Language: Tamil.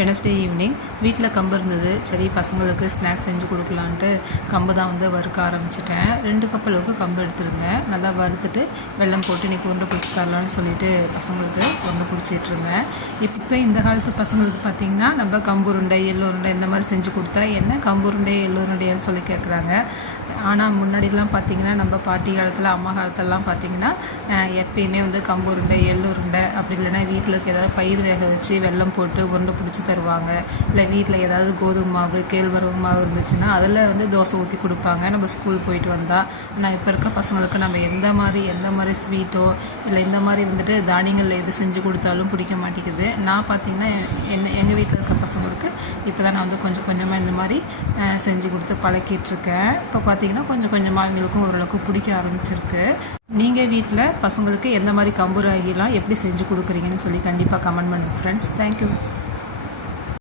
வெனஸ்டே ஈவினிங் வீட்டில் கம்பு இருந்தது. சரி பசங்களுக்கு ஸ்நாக்ஸ் செஞ்சு கொடுக்கலான்ட்டு கம்பு தான் வறுக்க ஆரம்பிச்சிட்டேன். 2 கப் அளவுக்கு கம்பு எடுத்துருந்தேன். நல்லா வறுத்துட்டு வெல்லம் போட்டு இன்றைக்கி உருண்டை பிடிச்சி தரலான்னு சொல்லிட்டு பசங்களுக்கு உருண்டை பிடிச்சிட்டு இருந்தேன். இப்போ இந்த காலத்து பசங்களுக்கு பார்த்திங்கன்னா நம்ம கம்பு உருண்டை எள்ளு உருண்டை இந்த மாதிரி செஞ்சு கொடுத்தா என்ன கம்பு உருண்டை எள்ளு உருண்டைன்னு சொல்லி கேட்குறாங்க. ஆனால் முன்னாடிலாம் பார்த்திங்கன்னா நம்ம பாட்டி காலத்தில் அம்மா காலத்திலலாம் பார்த்திங்கன்னா எப்பயுமே கம்பு உருண்டை எள்ளு உருண்டை அப்படி இல்லைன்னா வீட்டில் இருக்க ஏதாவது பயிர் வேக வச்சு வெல்லம் போட்டு உருண்டை பிடிச்சி தருவாங்க. இல்லை வீட்டில் ஏதாவது கோதுமை மாவு கேழ்வரகு மாவு இருந்துச்சுன்னா அதில் தோசை ஊற்றி கொடுப்பாங்க நம்ம ஸ்கூல் போயிட்டு வந்தால். ஆனால் இப்போ இருக்க பசங்களுக்கு நம்ம எந்த மாதிரி ஸ்வீட்டோ இல்லை இந்த மாதிரி தானியங்களில் எது செஞ்சு கொடுத்தாலும் பிடிக்க மாட்டேங்குது. நான் பார்த்திங்கன்னா எங்கள் வீட்டில் இருக்க பசங்களுக்கு இப்போ தான் நான் கொஞ்சம் கொஞ்சமாக இந்த மாதிரி செஞ்சு கொடுத்து பழக்கிட்டுருக்கேன். இப்போ பார்த்திங்கன்னா கொஞ்சம் கொஞ்சமாக அவங்களுக்கும் ஓரளவுக்கு பிடிக்க ஆரம்பிச்சிருக்கு. நீங்கள் வீட்டில் பசங்களுக்கு எந்த மாதிரி கம்பு ராகிலாம் எப்படி செஞ்சு கொடுக்குறீங்கன்னு சொல்லி கண்டிப்பாக கமெண்ட் பண்ணுங்கள் ஃப்ரெண்ட்ஸ். தேங்க்யூ.